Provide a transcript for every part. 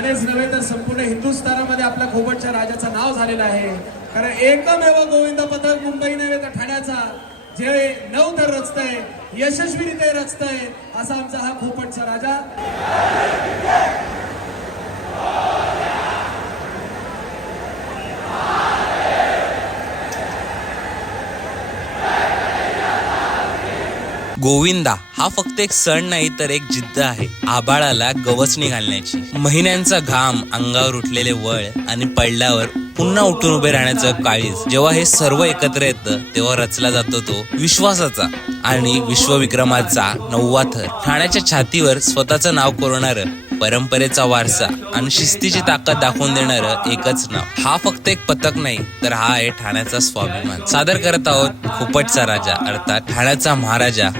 ठाणेच नव्हे तर संपूर्ण हिंदुस्थानामध्ये आपल्या खोपटच्या राजाचं नाव झालेलं आहे. कारण एकमेव गोविंद पथक मुंबई नव्हे तर ठाण्याचा जे नवतर रचतंय, यशस्वीरित्या रचतंय, असा आमचा हा खोपटचा राजा. गोविंदा हा फक्त एक सण नाही तर एक जिद्द आहे. आबाळाला गवसणी घालण्याची, महिन्यांचा घाम, अंगावर उठलेले वळ आणि पडल्यावर पुन्हा उठून उभे राहण्याचं काळीज. जेव्हा हे सर्व एकत्र येतं तेव्हा रचला जातो तो विश्वासाचा आणि विश्वविक्रमाचा 9वा थर. ठाण्याच्या छातीवर स्वतःचं नाव कोरणारं, परंपरेचा वारसा आणि शिस्तीची ताकद दाखवून देणारं एकच नाव. हा फक्त एक पथक नाही तर हा आहे ठाण्याचा स्वाभिमान. सादर करत आहोत खोपटचा राजा अर्थात ठाण्याचा महाराजा.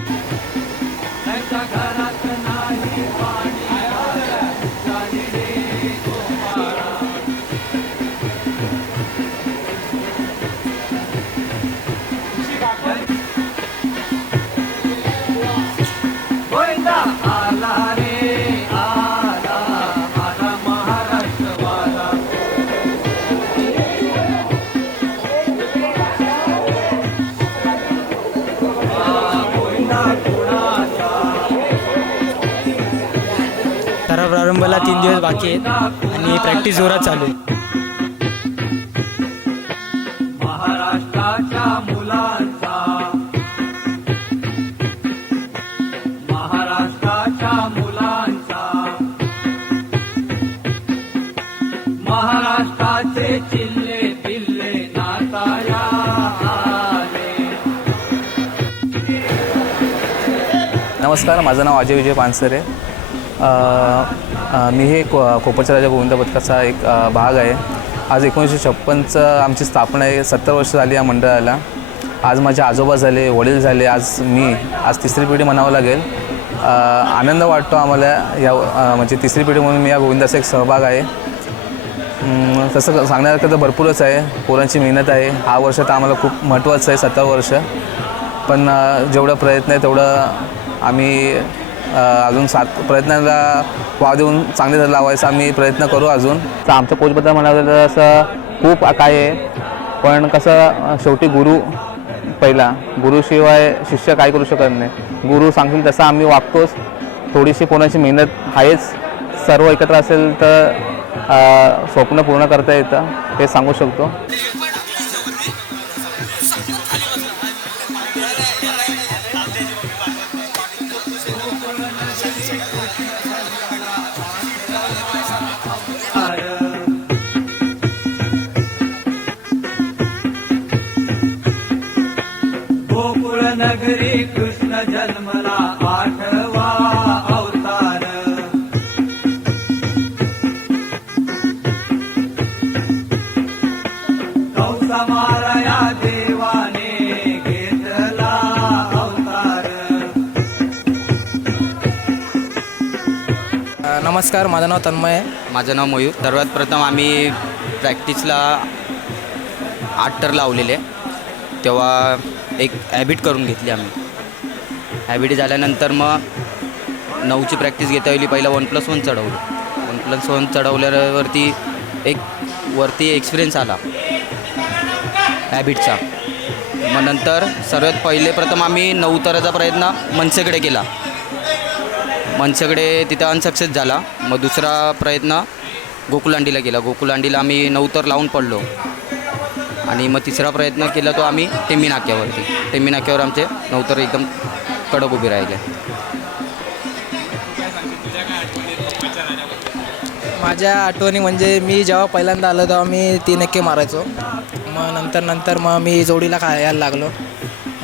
तर प्रारंभाला 3 दिवस बाकी आहेत आणि प्रॅक्टिस जोरात चालू आहे. महाराष्ट्राच्या मुलांचा, महाराष्ट्राच्या मुलांचा, महाराष्ट्राचे चिल्ले पिल्ले नाताया आले. नमस्कार, माझं नाव अजय विजय पानसरे. मी हे खोपटच्या राजा गोविंद पथकाचा एक भाग आहे. आज 1956चं आमची स्थापना आहे. 70 वर्ष झाली या मंडळाला. आज माझे आजोबा झाले, वडील झाले, आज तिसरी पिढी म्हणावं लागेल. आनंद वाटतो आम्हाला या म्हणजे तिसरी पिढी म्हणून मी या गोविंदाचा एक सहभाग आहे. तसं सांगण्यासारखं तर भरपूरच आहे. पोरांची मेहनत आहे. हा वर्ष तर आम्हाला खूप महत्त्वाचं आहे, 70 वर्ष. पण जेवढा प्रयत्न आहे तेवढं आम्ही अजून प्रयत्नाला वाव देऊन चांगले लावायचा आम्ही प्रयत्न करू अजून. तर आमच्या कोचबद्दल म्हणालं तर असं खूप काय आहे, पण कसं शेवटी गुरु पहिला, गुरुशिवाय शिष्य काय करू शकत नाही. गुरु सांगतील तसं आम्ही वागतोच. थोडीशी कोणाची मेहनत आहेच. सर्व एकत्र असेल तर स्वप्न पूर्ण करता येतं, हे सांगू शकतो. गोकुळ नगरी कृष्ण जन्मला 8वा अवतार. कंस मारया देवाने घेतला अवतार. नमस्कार, माझं नाव तन्मय आहे. माझं नाव मयूर. सर्वात प्रथम आम्ही प्रॅक्टिसला 8 तर लावलेले. तेव्हा एक हॅबिट करून घेतली आम्ही. हॅबिट झाल्यानंतर मग 9ची प्रॅक्टिस घेता येईल. पहिला 1+1 चढवलं. 1+1 चढवल्यावरती एक वरती एक्सपिरियन्स आला हॅबिटचा. मग नंतर सर्वात पहिले प्रथम आम्ही 9 तराचा प्रयत्न मनसेकडे केला. मनसेकडे तिथं अनसक्सेस झाला. मग दुसरा प्रयत्न गोकुलांडीला केला. गोकुलांडीला आम्ही 9 तर लावून पडलो. आणि मग तिसरा प्रयत्न केला तो आम्ही टेंबी नाक्यावरती. टेंबी नाक्यावर आमचे 9 तर एकदम कडक उभे राहिले. माझ्या आठवणी म्हणजे मी जेव्हा पहिल्यांदा आलो तेव्हा मी 3 एक्के मारायचो. मग नंतर मग मी जोडीला यायला लागलो.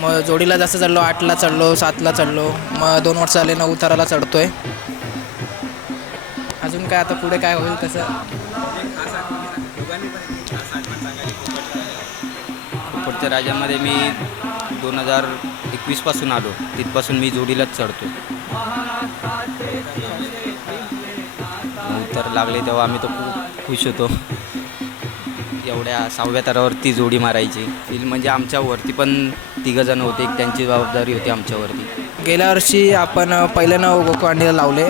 मग जोडीला जसं चढलो 8ला चढलो, 7ला चढलो. मग 2 वर्ष झाले 9 तराला चढतो आहे. अजून काय आता पुढे काय होईल तसं. खोपटच्या राजामध्ये मी 2021 पासून आलो. तिथपासून मी जोडीलाच चढतो. नंतर लागले तेव्हा आम्ही तो खूप खुश होतो. एवढ्या 6व्या तरावरती जोडी मारायची फील म्हणजे आमच्यावरती पण 3 जण होते. एक त्यांची जबाबदारी होती आमच्यावरती. गेल्या वर्षी आपण पहिल्यानं गोकुळांडीला लावले.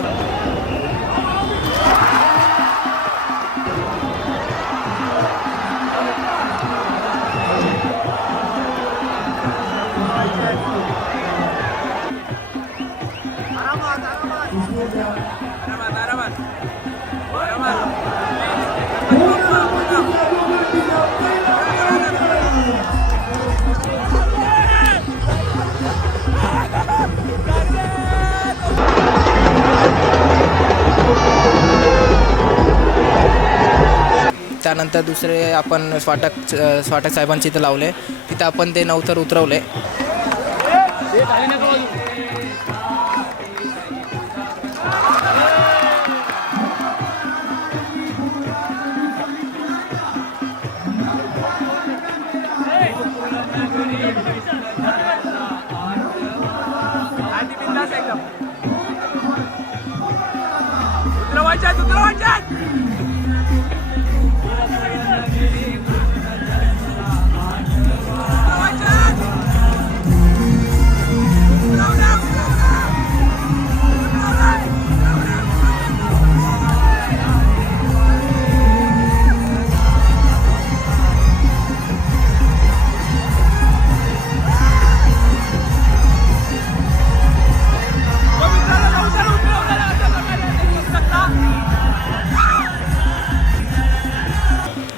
त्यानंतर दुसरे आपण स्वाटक साहेबांची इथं लावले. तिथं आपण ते नवतर उतरवले.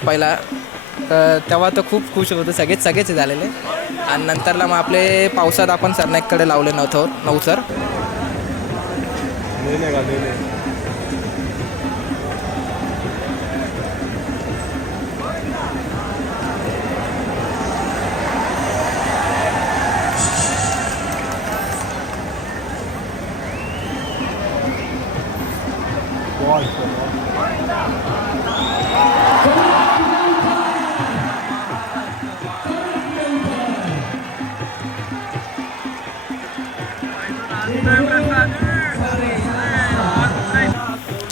पहिला तेव्हा तर खूप खुश होतो, सगळेच झालेले. आणि नंतरला मग आपले पावसात आपण सरनाईककडे लावले नवसर.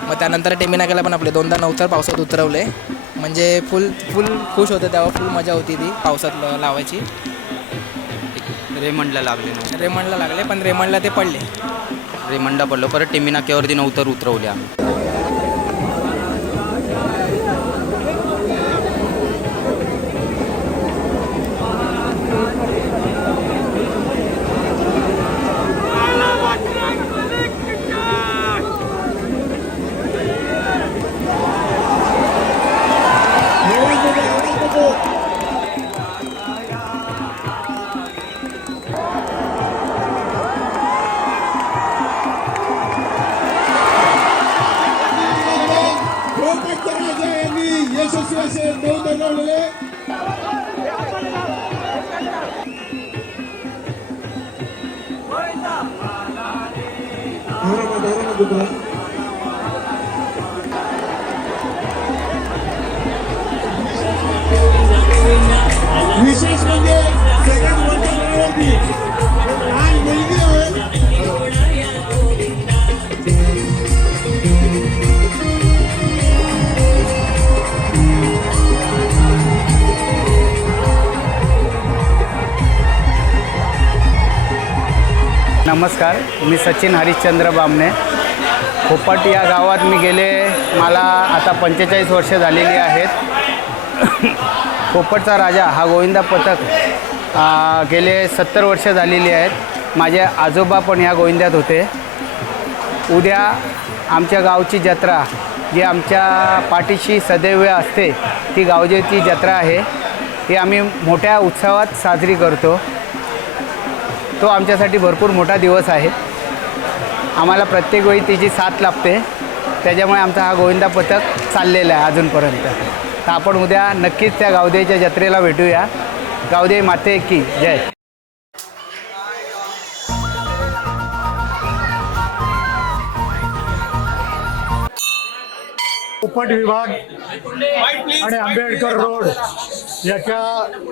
मग त्यानंतर टेमिनाकेला पण आपले 2दा नवतर पावसात उतरवले. म्हणजे फुल खुश होतं तेव्हा, फुल मजा होती ती पावसात लावायची. रेमंडला लागले नव्हते. रेमंडला लागले, पण रेमंडला ते पडले. रेमंडला पडलो, परत टेमिनाक्यावरती नवतर उतरवले आम्ही. यशस्वी असे 2 दर लावलेले. विशेष म्हणजे सगळ्यात मोठी लहान मुलगी आहे. नमस्कार, मी सचिन हरिश्चंद्र बामणे. खोपट या गावात मी मला आता 45 वर्ष झालेली आहेत. खोपटचा राजा हा गोविंदा पथक गेले 70 वर्ष झालेली आहेत. माझे आजोबा पण या गोविंद्यात होते. उद्या आमच्या गावची जत्रा जी आमच्या पाठीशी सदैव असते ती गावजेची जत्रा आहे. ही आम्ही मोठ्या उत्सवात साजरी करतो. तो आमच्यासाठी भरपूर मोठा दिवस आहे. आम्हाला प्रत्येक वेळी तिची साथ लाभते. त्याच्यामुळे आमचा हा गोविंदा पथक चाललेला आहे अजूनपर्यंत. तर आपण उद्या नक्कीच त्या गावदेवीच्या जत्रेला भेटूया. गावदेवी माते की जय. खोपट विभाग आणि आंबेडकर रोड याच्या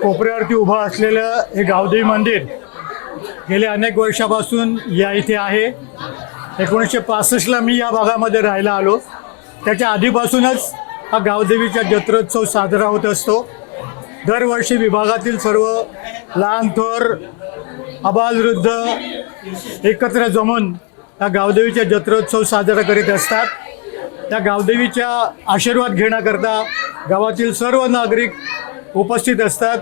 कोपऱ्यावरती उभं असलेलं हे गावदेवी मंदिर गेल्या अनेक वर्षापासून या इथे आहे. 1965ला मी या भागामध्ये राहायला आलो. त्याच्या आधीपासूनच हा गावदेवीचा जत्रोत्सव साजरा होत असतो. दरवर्षी विभागातील सर्व लहान थोर आबालवृद्ध एकत्र जमून हा गावदेवीचा जत्रोत्सव साजरा करीत असतात. त्या गावदेवीच्या आशीर्वाद घेण्याकरता गावातील सर्व नागरिक उपस्थित असतात.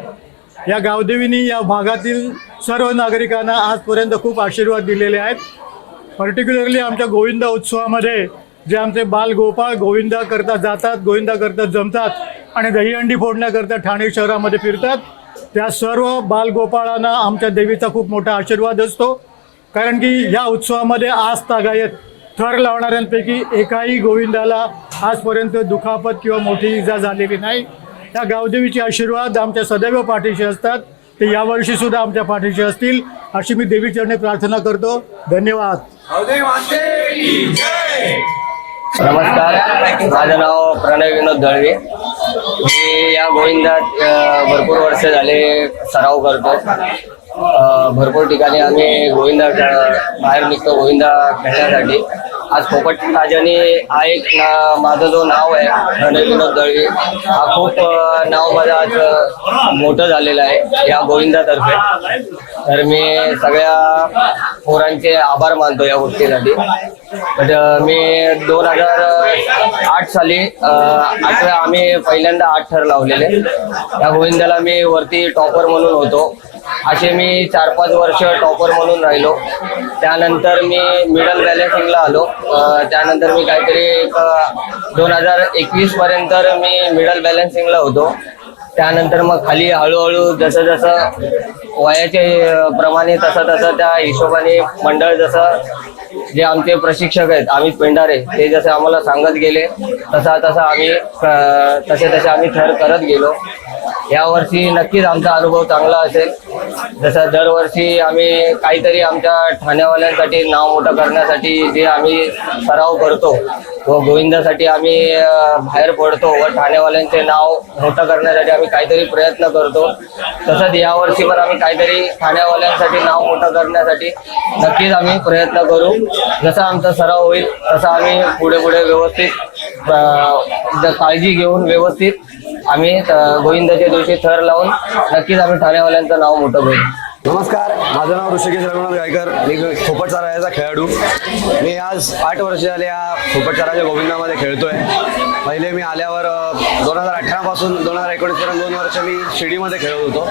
या गावदेवीनी या भागातील सर्व नागरिकांना आजपर्यंत खूप आशीर्वाद दिलेले आहेत. पर्टिक्युलरली आमच्या गोविंदा उत्सवामध्ये जे आमचे बालगोपाळ गोविंदा करता जातात, गोविंदा करता जमतात आणि दहीहंडी फोडण्याकरता ठाणे शहरामध्ये फिरतात, त्या सर्व बालगोपाळांना आमच्या देवीचा खूप मोठा आशीर्वाद असतो. कारण की ह्या उत्सवामध्ये आजतागायत थर लावणाऱ्यांपैकी एकाही गोविंदाला आजपर्यंत दुखापत किंवा मोठी इजा झालेली नाही. त्या गावदेवीचे आशीर्वाद आमच्या सदैव पाठीशी असतात. ते यावर्षीसुद्धा आमच्या पाठीशी असतील अशी मी देवीचरणी प्रार्थना करतो. धन्यवाद. नमस्कार, माझं नाव प्रणय विनोद दळवे. मी या गोविंदात भरपूर वर्ष झाले सराव करतो. भरपूर ठिकाणी आम्ही गोविंदा बाहेर निघतो गोविंदा खेळण्यासाठी. आज पोपट राजाने हा एक माझं जो नाव आहे प्रणय विनोद दळवे, हा खूप नाव माझं आज मोठं झालेलं आहे या गोविंदातर्फे. तर मी सगळ्या पोरांचे आभार मानतो या गोष्टीसाठी. तर मी 2008 साली आम्ही पहिल्यांदा 8 थर लावलेले. या गोविंदाला मी वरती टॉपर म्हणून होतो. असे मी 4-5 वर्ष टॉपर म्हणून राहिलो. त्यानंतर मी मिडल बॅलन्सिंगला आलो. त्यानंतर मी काहीतरी 2021 पर्यंत मी मिडल बॅलन्सिंगला होतो. त्यानंतर मग खाली हळूहळू जसं जसं वयाचे प्रमाणे तसं त्या हिशोबाने मंडळ जसं जे आमचे प्रशिक्षक आहेत अमित पेंढारे ते जसे आम्हाला सांगत गेले तसा आम्ही तसे आम्ही थर करत गेलो. यावर्षी नक्कीच आमचा अनुभव चांगला असेल. जसं दरवर्षी आम्ही काहीतरी आमच्या ठाण्यावाल्यांसाठी नाव मोठं करण्यासाठी जे आम्ही सराव करतो व गोविंदासाठी आम्ही बाहेर पडतो व ठाणेवाल्यांचे नाव मोठं करण्यासाठी आम्ही काहीतरी प्रयत्न करतो. तसंच यावर्षी पण आम्ही काहीतरी ठाणेवाल्यांसाठी नाव मोठं करण्यासाठी नक्कीच आम्ही प्रयत्न करू. जसा आमचा सराव होईल तसा आम्ही पुढे व्यवस्थित काळजी घेऊन व्यवस्थित आम्ही गोविंदाच्या दिवशी थर लावून नक्कीच आम्ही ठाणेवाल्यांचं नाव मोठं करू. नमस्कार, माझं नाव ऋषिकेश रघुनाथ गायकर. मी खोपटचा राजाचा खेळाडू. मी आज 8 वर्ष झाले या खोपटचा राजा गोविंदामध्ये खेळतोय. पहिले मी आल्यावर 2018 पासून 2019 पर्यंत 2 वर्ष मी शिर्डीमध्ये खेळत होतो.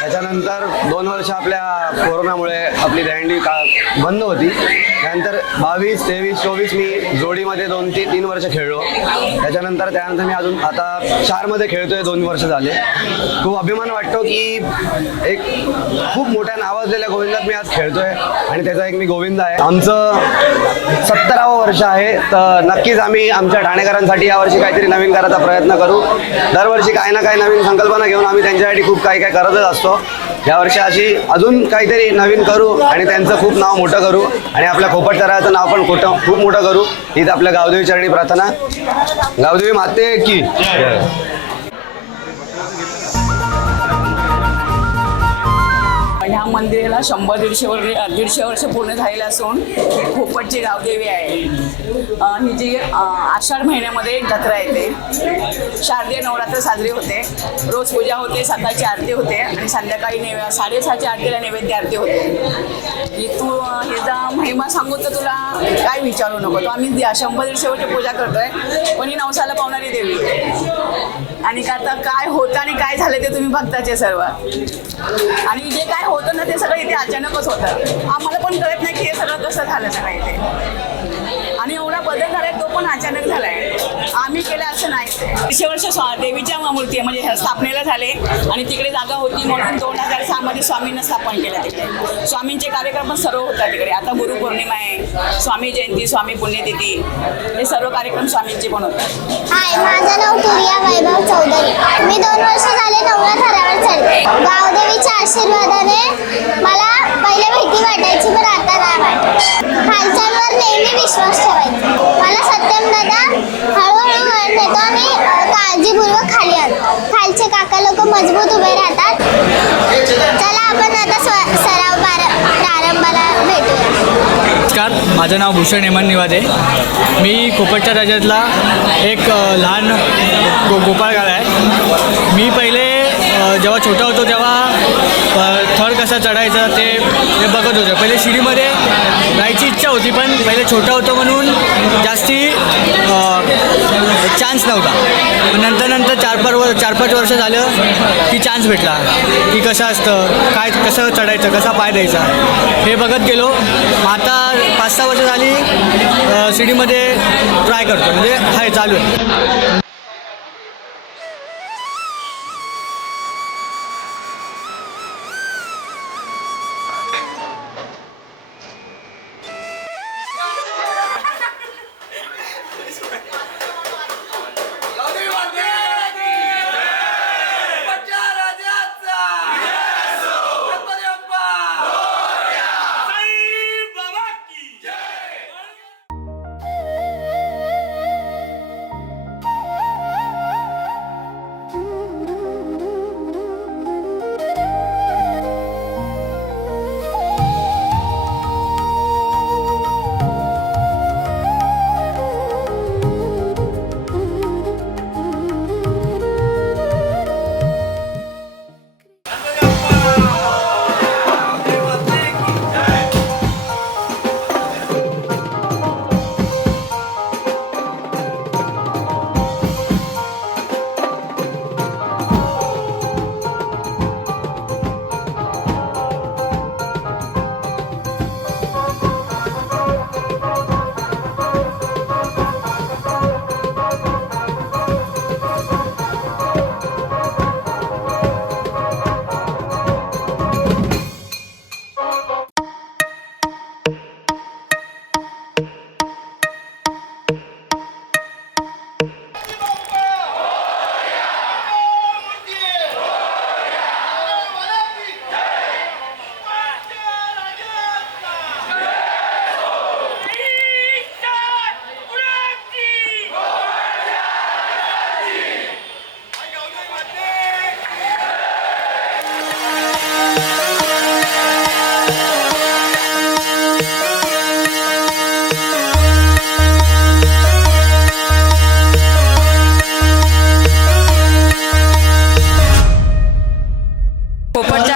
त्याच्यानंतर 2 वर्ष आपल्या कोरोनामुळे आपली दहीहंडी बंद होती. त्यानंतर 22, 23, 24 मी जोडीमध्ये 2-3 वर्ष खेळलो. त्यानंतर मी अजून आता 4 मध्ये खेळतोय. 2 वर्ष झाले. खूप अभिमान वाटतो की एक खूप मोठ्या नावाजलेल्या गोविंदात मी आज खेळतोय आणि त्याचा एक मी गोविंद आहे. आमचं 70वे वर्ष आहे. तर नक्कीच आम्ही आमच्या ठाणेकरांसाठी यावर्षी काहीतरी नवीन करायचा प्रयत्न करू. दरवर्षी काही ना काही नवीन संकल्पना घेऊन आम्ही त्यांच्यासाठी खूप काही करतच असतो. यावर्षी अशी अजून काहीतरी नवीन करू आणि त्यांचं खूप नाव मोठं करू आणि आपल्या खोपटच्या राजाचं नाव पण खूप मोठं करू. हीच आपल्या गावदेवी चरणी प्रार्थना. गावदेवी माते की. ह्या मंदिराला 100-150 वर्ष पूर्ण झालेलं असून खोपटची गावदेवी आहे. ही जी आषाढ महिन्यामध्ये जत्रा येते. शारदीय नवरात्र साजरी होते. रोज पूजा होते, सकाळची आरती होते आणि संध्याकाळी 6:30च्या आरतीला नैवेद्य आरती होते. तू ह्याचा महिमा सांगू तर तुला काय विचारू नको. तो आम्ही 100-150 वर्ष पूजा करतोय पण ही नवसाला पावणारी देवी आणि आता काय होतं आणि काय झालं ते तुम्ही बघताच आहे सर्व. आणि जे काय होतं ना ते सगळं इथे अचानकच होतं. आम्हाला पण कळत नाही की हे सगळं कसं झालं सगळं इथे. आणि एवढा बदल झालाय तो पण अचानक झालाय. आम्ही केलं असं नाही. 100 वर्ष देवीच्या मूर्ती म्हणजे स्थापनेला झाले आणि तिकडे जागा होती म्हणून 2006 मध्ये स्वामींना स्थापन केलं. तिकडे स्वामींचे कार्यक्रम पण सर्व होतात तिकडे. आता गुरुपौर्णिमा आहे, स्वामी जयंती, स्वामी पुण्यतिथी, हे सर्व कार्यक्रम स्वामींचे पण होतात. हाय, माझं नाव तुरिया वैभव चौधरी. मी 2 वर्ष झाले 9व्या थरावर चढते. गावदेवीच्या आशीर्वादाने मला पहिले भीती वाटायची पण आता नाही वाटत. खालच्यांवर नेहमी विश्वास ठेवायचा. मला सत्यम दादा हळूहळू वर नेतो आणि काळजीपूर्वक खाली आणतो. खालचे काका लोक मजबूत उभे राहतात. चला आपण आता सराव प्रारंभाला भेटूया. नमस्कार, माझं नाव भूषण हेमंत निवादे. मी खोपटच्या राजातला एक लहान गोपाळगाळ आहे. मी पहिले जेव्हा छोटा होतो तेव्हा थर कसा चढायचा ते बघत होतो. पहिले शिडीमध्ये जायची इच्छा होती पण पहिले छोटा होतो म्हणून जास्ती चान्स नव्हता. पण नंतर 4-5 वर्ष झालं की चान्स भेटला की कसं असतं, काय कसं चढायचं, कसा पाय द्यायचा हे बघत गेलो. आता 5-6 वर्ष झाली शिडीमध्ये ट्राय करतो, म्हणजे हाय चालू आहे.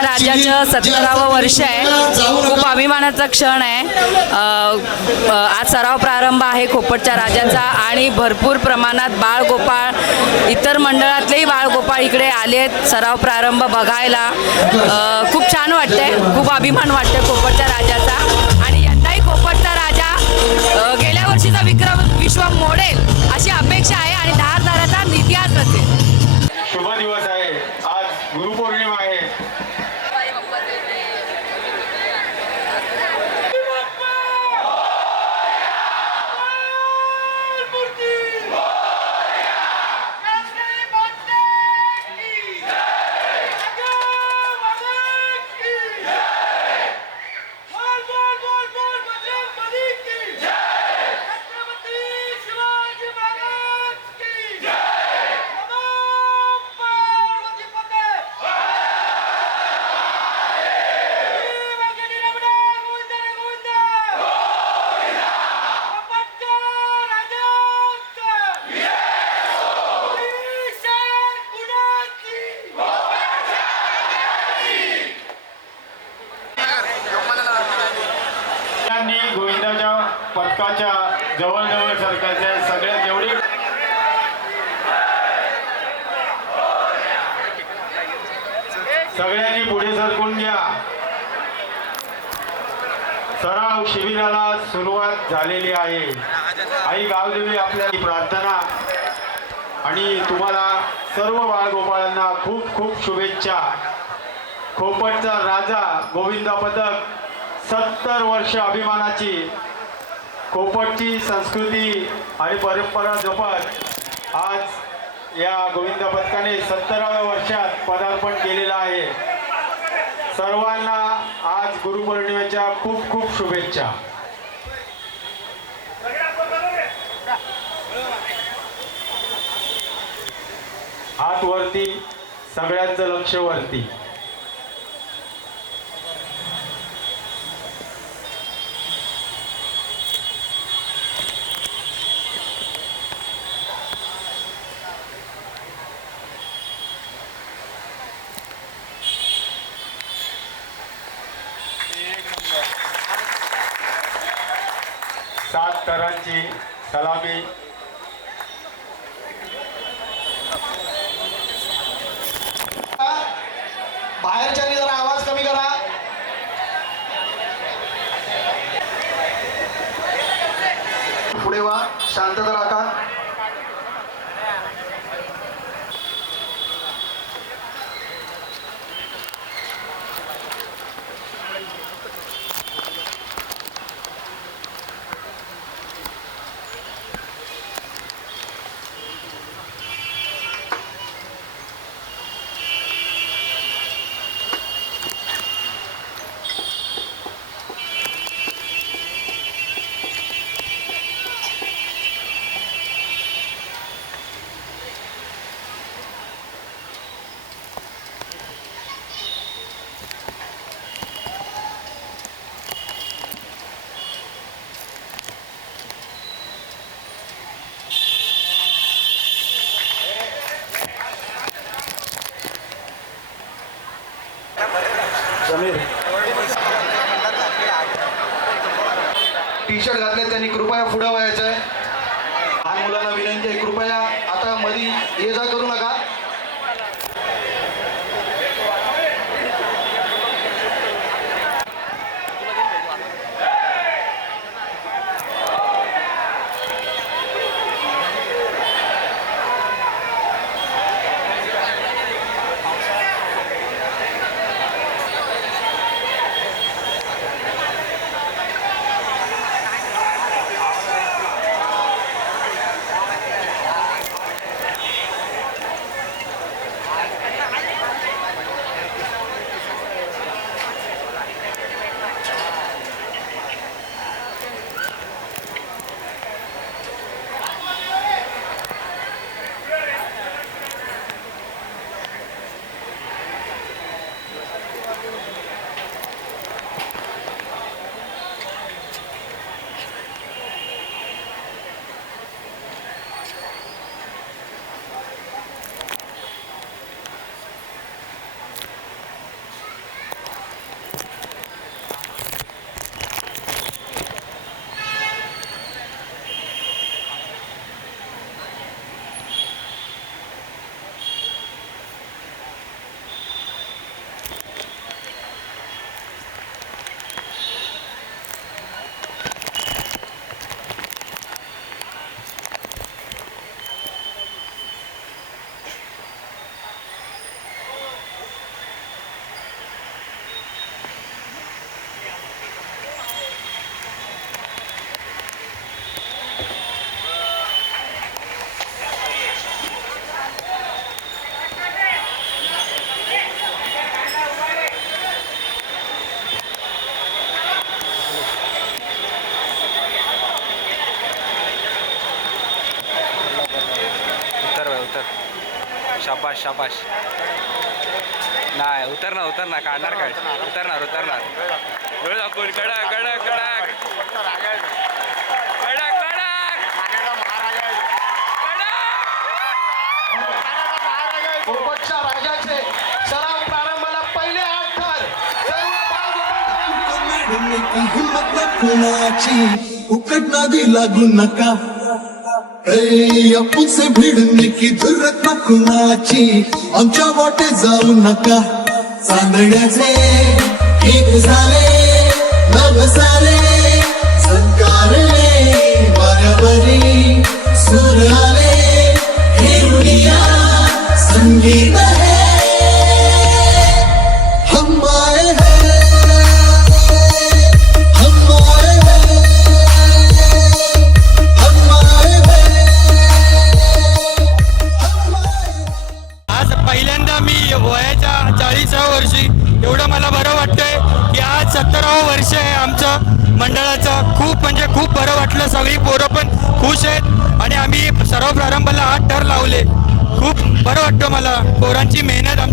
राज्याचं 17वं वर्ष आहे. खूप अभिमानाचा क्षण आहे. आज सराव प्रारंभ आहे खोपटच्या राजाचा आणि भरपूर प्रमाणात बाळगोपाळ इतर मंडळातलेही बाळगोपाळ इकडे आले आहेत सराव प्रारंभ बघायला. खूप छान वाटतंय, खूप अभिमान वाटतोय खोपटच्या राजाचा. आणि यंदाही खोपटचा राजा गेल्या वर्षीचा विश्व मोडेल अशी अपेक्षा आहे आणि धारदाराचा इतिहास रचेल. शुभ दिवस आहे, आज गुरुपौर्णिमा आहे. गोविंदाच्या पथकाच्या जवळ सरकारच्या सगळ्या जेवढी सगळ्यांनी पुढे सरकून घ्या. सराव शिबिराला सुरुवात झालेली आहे. आई गावदेवी आपल्याला प्रार्थना आणि तुम्हाला सर्व बाळगोपाळांना खूप खूप शुभेच्छा. खोपटचा राजा गोविंदा पथक 70 वर्ष अभिमानाची खोपटची संस्कृती आणि परंपरा जपत आज या गोविंदा पथकाने 17व्या वर्षात पदार्पण केलेलं आहे. सर्वांना आज गुरुपौर्णिमेच्या खूप खूप शुभेच्छा. हात वरती, सगळ्यांचं लक्ष वरती. सात तरांची सलामी बाहेरच्यांनी जरा आवाज कमी करा. पुढे वा, शांतता राखा. टी शर्ट घातले त्यांनी कृपया पुढे व्हायचं आहे. लहान मुलांना विनंती आहे, कृपया आता मध्ये ये जा करू नका. शाबाश शाबाश. नाही उतरणार उतरणार काढणार काय उतरणार उतरणार. वेळ दाखवून कडक कडक कडक कडक कडक. पोपटच्या राजाचे सराव प्रारंभाला पहिले 8 थर. हिम्मत कुणाची उकट नादी लागू नका. आपण से भिडणे की धुरत ना कुणाची आमच्या वाटे जाऊ नका. चांदण्याचे गीत झाले नवसाले संकारले वाऱ्यावरी सूर आले. हे दुनिया संगीत है हम आए हैं हम आए हैं हम आए हैं. आज पहिल्यांदा मी वयाच्या 40व्या वर्षी एवढं मला बरं वाटतंय की आज 17वं वर्ष आहे आमचं मंडळाचं. खूप म्हणजे खूप बरं वाटलं. सगळी पोरं पण खुश आहेत आणि आम्ही सर्व प्रारंभाला 8 थर लावले. खूप बरं वाटतं मला. पोरांची मेहनत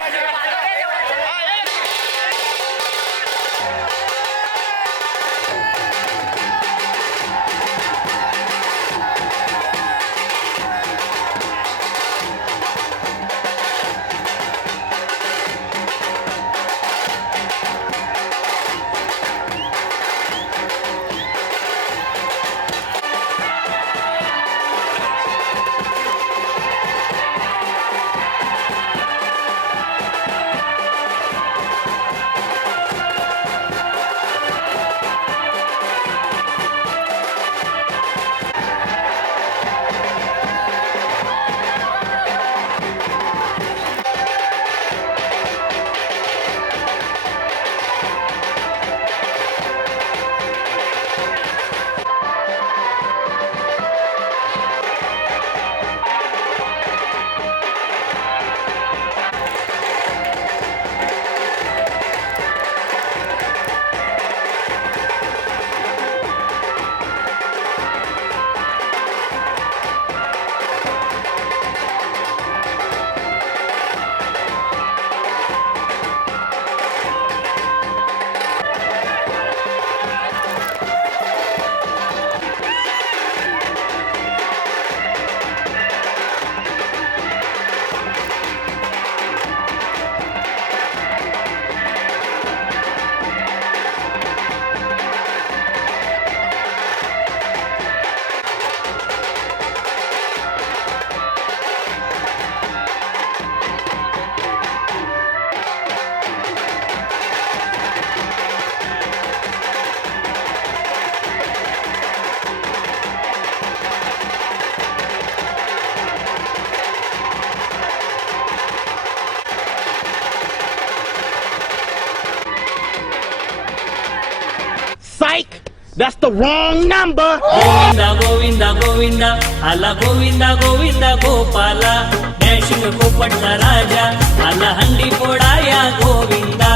That's the wrong number. Govinda Govinda Govinda आला गोविंदा गोविंदा गोपाला डॅशिंग पोपटचा राजा आला हंडी फोडाया गोविंदा.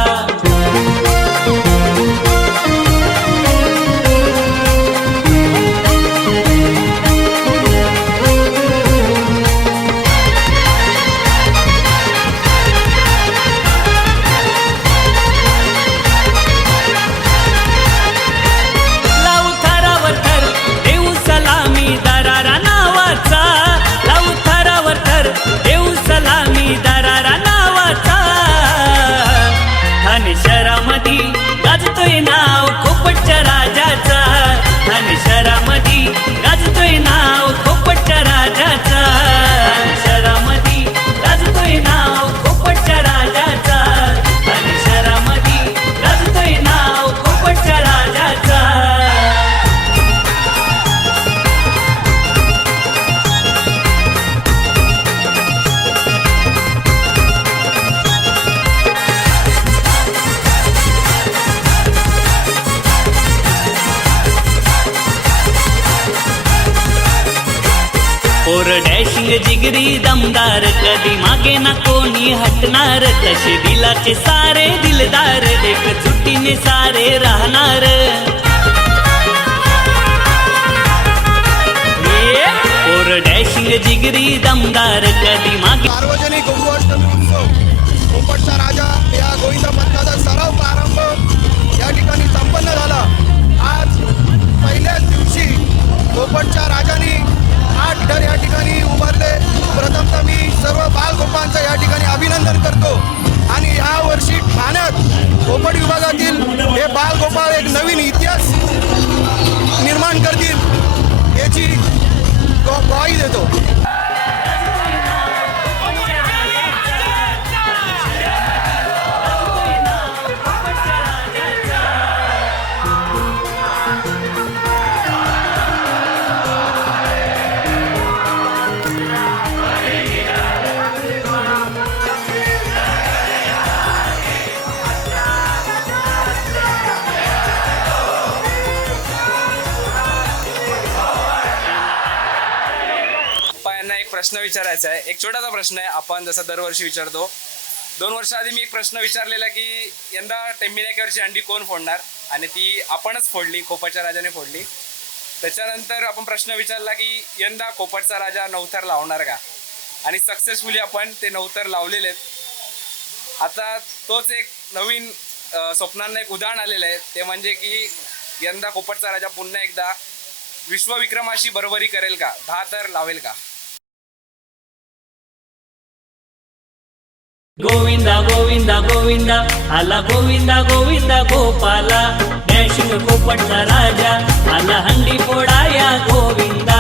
गाजतोय नाव खोपटच्या राजाचा ठाणे शहरामध्ये गाजतोय नाव खोपटच्या राजाचा ठाणे शहरामध्ये गाजतोय नाव खोपटच्या राजाचा ठाणे शहरामध्ये गाजतोय नाव खोपटच्या राजाचा. पोर डॅशिंग जिगरी दमदार कधी मागे ना कोणी हटणार तसे दिलाचे सारे दिलदार एक चुटीने सारे राहणार. पोर डॅशिंग जिगरी दमदार कधी मागे. सार्वजनिक गोकुळाष्टमी उत्सव पोपटचा राजा या गोविंदा पथकाचा सराव प्रारंभ या ठिकाणी संपन्न झाला. आज पहिल्याच दिवशी पोपटच्या राजाने 8 थर या ठिकाणी उभारले. प्रथमतः मी सर्व बालगोपांचं या ठिकाणी अभिनंदन करतो आणि या वर्षी ठाण्यात पोपट विभागातील हे बालगोपाळ एक नवीन इतिहास निर्माण करतील याची ग्वाही देतो. प्रश्न विचारायचा आहे. एक छोटासा प्रश्न आहे, आपण जसा दरवर्षी विचारतो. 2 वर्ष आधी मी एक प्रश्न विचारलेला की यंदा टेंबिनेकरची अंडी कोण फोडणार, आणि ती आपणच फोडली, खोपटच्या राजाने फोडली. त्याच्यानंतर आपण प्रश्न विचारला की यंदा खोपटचा राजा 9 थर लावणार का, आणि सक्सेसफुली आपण ते 9 थर लावलेले आहेत. आता तोच एक नवीन स्वप्नांना एक उदाहरण आलेलं आहे, ते म्हणजे की यंदा खोपटचा राजा पुन्हा एकदा विश्वविक्रमाशी बरोबरी करेल का, 10 थर लावेल का. गोविंदा गोविंदा गोविंदा आला गोविंदा गोविंदा गोपाला डॅशिंग पोपटचा राजा आला हंडी फोडाया गोविंदा.